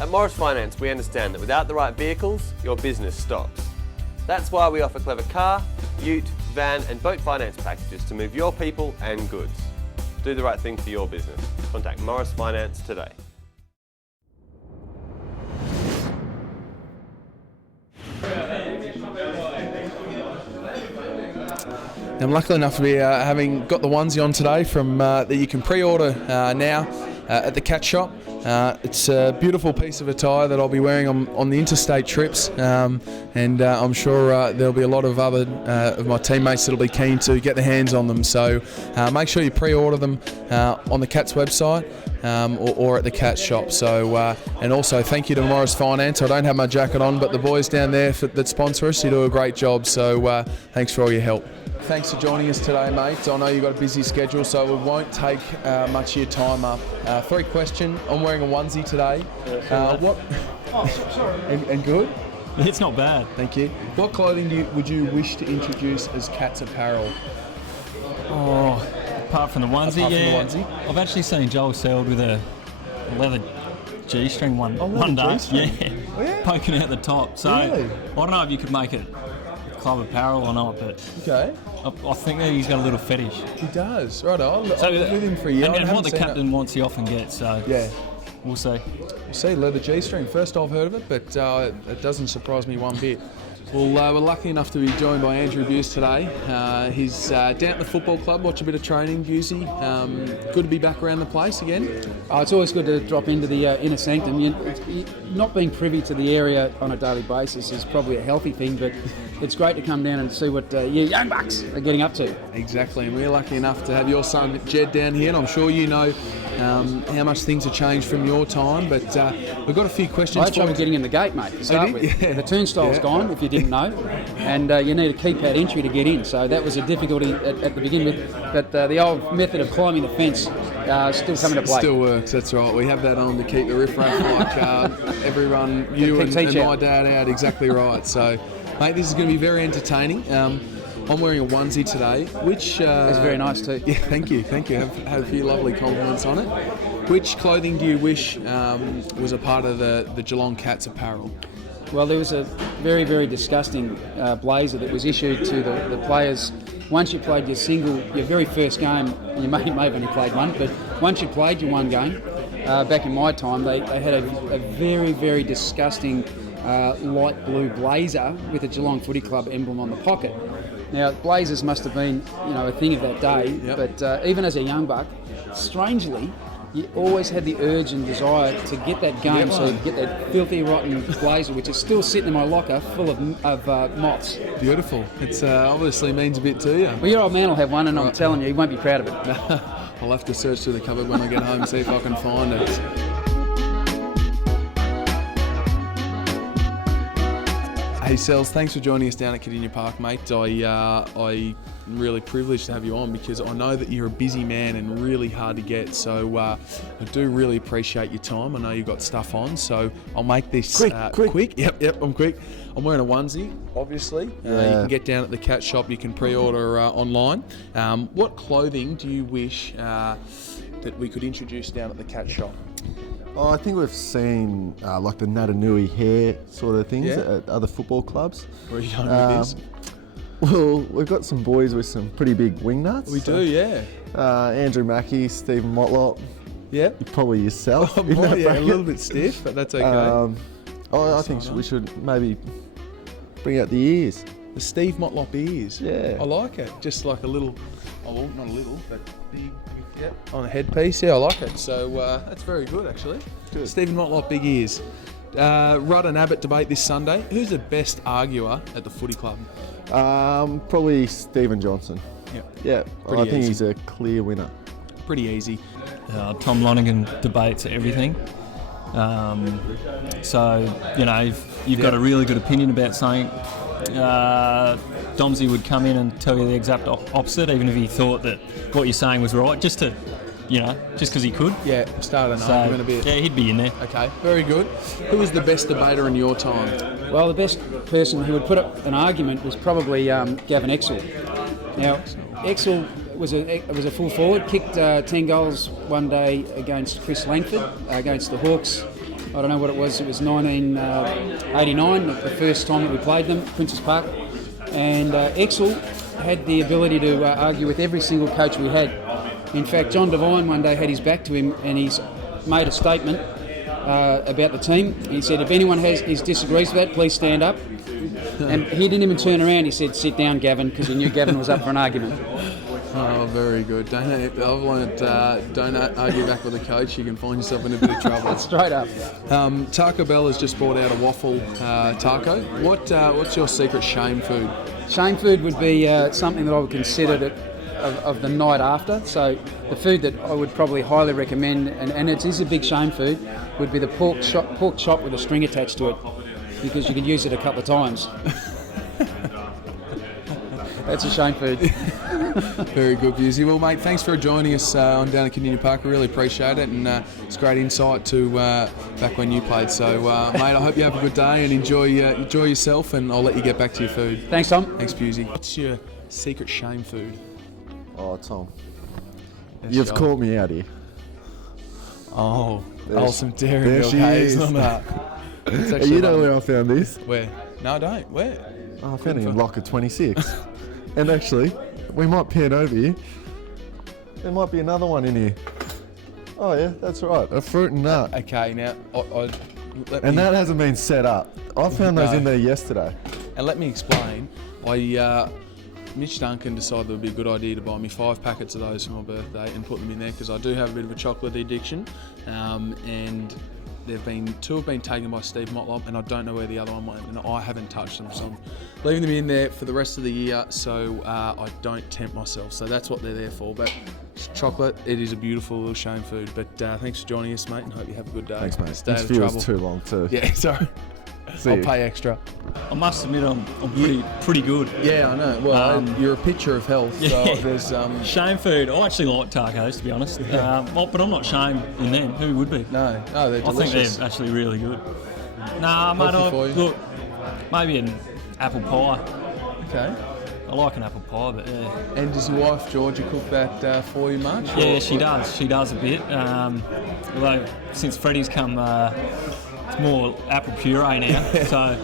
At Morris Finance, we understand that without the right vehicles, your business stops. That's why we offer clever car, ute, van and boat finance packages to move your people and goods. Do the right thing for your business. Contact Morris Finance today. I'm lucky enough to be having got the onesie on today from that you can pre-order now at the Cat Shop. It's a beautiful piece of attire that I'll be wearing on the interstate trips, and I'm sure there'll be a lot of other of my teammates that'll be keen to get their hands on them. So make sure you pre-order them on the Cat's website or at the Cat Shop. So and also thank you to Morris Finance. I don't have my jacket on, but the boys down there that sponsor us, you do a great job. So thanks for all your help. Thanks for joining us today, mate. I know you've got a busy schedule, so we won't take much of your time up. 3 question. I'm wearing a onesie today. What? Oh, sorry. and good? It's not bad. Thank you. What clothing would you wish to introduce as Cat's apparel? Oh, apart from the onesie, I've actually seen Joel Selwood with a leather G-string one day. G-string? Yeah. Poking out the top. So really? I don't know if you could make it club apparel or not, but okay. I think that he's got a little fetish. He does, right? I've been with him for a year. And what the captain wants, he often gets. So yeah, we'll see. We'll see. Leather G-string. First I've heard of it, but it doesn't surprise me one bit. Well, we're lucky enough to be joined by Andrew Bews today. He's down at the football club, watch a bit of training, Bewsy. Good to be back around the place again. It's always good to drop into the inner sanctum. Not being privy to the area on a daily basis is probably a healthy thing, but it's great to come down and see what you young bucks are getting up to. Exactly, and we're lucky enough to have your son Jed down here, and I'm sure you know how much things have changed from your time, but we've got a few questions. I had trouble getting in the gate, mate, to start with. Yeah. The turnstile's gone, if you didn't know, and you need a keypad entry to get in, so that was a difficulty at the beginning, but the old method of climbing the fence still coming to play. Still works, that's right. We have that on to keep the riffraff like everyone, you and my dad out, exactly right. So, mate, this is going to be very entertaining. I'm wearing a onesie today, which... That's very nice too. Yeah, thank you. Have a few lovely compliments on it. Which clothing do you wish was a part of the Geelong Cats apparel? Well, there was a very, very disgusting blazer that was issued to the players. Once you played your very first game, you may have only played one, but once you played your one game, back in my time, they had a very, very disgusting light blue blazer with a Geelong Footy Club emblem on the pocket. Now, blazers must have been, a thing of that day, yep. But even as a young buck, strangely, you always had the urge and desire to get that game, so you get that filthy, rotten blazer, which is still sitting in my locker full of moths. Beautiful. It's obviously means a bit to you. Well, your old man will have one, and I'm telling you, he won't be proud of it. I'll have to search through the cupboard when I get home and see if I can find it. Hey Sells, thanks for joining us down at Kardinia Park, mate. I'm really privileged to have you on because I know that you're a busy man and really hard to get. So I do really appreciate your time. I know you've got stuff on, so I'll make this quick. Yep, I'm quick. I'm wearing a onesie, obviously. You can get down at the Cat Shop. You can pre-order online. What clothing do you wish that we could introduce down at the Cat Shop? I think we've seen like the Natanui hair sort of things at other football clubs. Where are you going with this? Well, we've got some boys with some pretty big wing nuts. We do, yeah. Andrew Mackie, Stephen Motlop. Yeah. Probably yourself. A little bit stiff, but that's okay. I think we should maybe bring out the ears. The Steve Motlop ears. Yeah. I like it. Just like a little, well, not a little, but big. Yep, on a headpiece. Yeah, I like it. So that's very good, actually. Good. Stephen Motlop, big ears. Rudd and Abbott debate this Sunday. Who's the best arguer at the footy club? Probably Stephen Johnson. Yeah, I think he's a clear winner. Pretty easy. Tom Lonergan debates everything. So, if you've got a really good opinion about something, Domsey would come in and tell you the exact opposite, even if he thought that what you're saying was right, just because he could. Yeah, start an argument a bit. Yeah, he'd be in there. Okay, very good. Who was the best debater in your time? Well, the best person who would put up an argument was probably Gavin Exel. Now, Exel was a full forward, kicked 10 goals one day against Chris Langford, against the Hawks I don't know what it was 1989, the first time that we played them, Princes Park. And Exel had the ability to argue with every single coach we had. In fact, John Devine one day had his back to him and he's made a statement about the team. He said, if anyone disagrees with that, please stand up. And he didn't even turn around. He said, sit down, Gavin, because he knew Gavin was up for an argument. Oh, very good. I've learned don't argue back with a coach. You can find yourself in a bit of trouble. Straight up. Taco Bell has just brought out a waffle taco. What's your secret shame food? Shame food would be something that I would consider of the night after. So the food that I would probably highly recommend, and it is a big shame food, would be the pork chop with a string attached to it, because you can use it a couple of times. That's a shame food. Very good, Bewsy. Well, mate, thanks for joining us on down at Kardinia Park. I really appreciate it, and it's great insight to back when you played. So, mate, I hope you have a good day and enjoy yourself, and I'll let you get back to your food. Thanks, Tom. Thanks, Bewsy. What's your secret shame food? Oh, Tom, Yes, you've Joel. caught me out here. Oh, There's- some daring there girl she hazelnut. It's actually You know lovely. where I found this? Where? No, I don't. Where? Oh, I found it in locker 26. And actually, we might pan over here. There might be another one in here. Oh yeah, that's right. A fruit and nut. Okay, now, And that hasn't been set up. I found those No. in there yesterday. And let me explain. Mitch Duncan decided it would be a good idea to buy me 5 packets of those for my birthday and put them in there because I do have a bit of a chocolate addiction. And two have been taken by Steve Motlop, and I don't know where the other one went, and I haven't touched them, so I'm leaving them in there for the rest of the year so I don't tempt myself. So that's what they're there for. But chocolate, it is a beautiful little shame food. But thanks for joining us, mate, and hope you have a good day. Thanks, mate. Stay out This of view trouble. is too long too. Yeah, sorry. See I'll you. pay extra. I must admit, I'm pretty good. Yeah, I know. Well, you're a picture of health, so Yeah. there's Shame food. I actually like tacos, to be honest. But I'm not shamed in them. Who would be? no, they're I think delicious. they're actually really good. Nah, mate. Healthy for you. Look, maybe an apple pie. Okay. I like an apple pie, but yeah. And does your wife Georgia cook that for you much? Yeah, or- she does. She does a bit. Although since Freddie's come, it's more apple puree now. So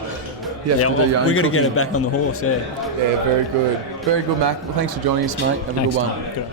You have yeah, to do your own we're going to get cooking. her back on the horse. Yeah. Yeah, very good. Very good, Mac. Well, thanks for joining us, mate. Have Thanks, a good one. Tom. Good.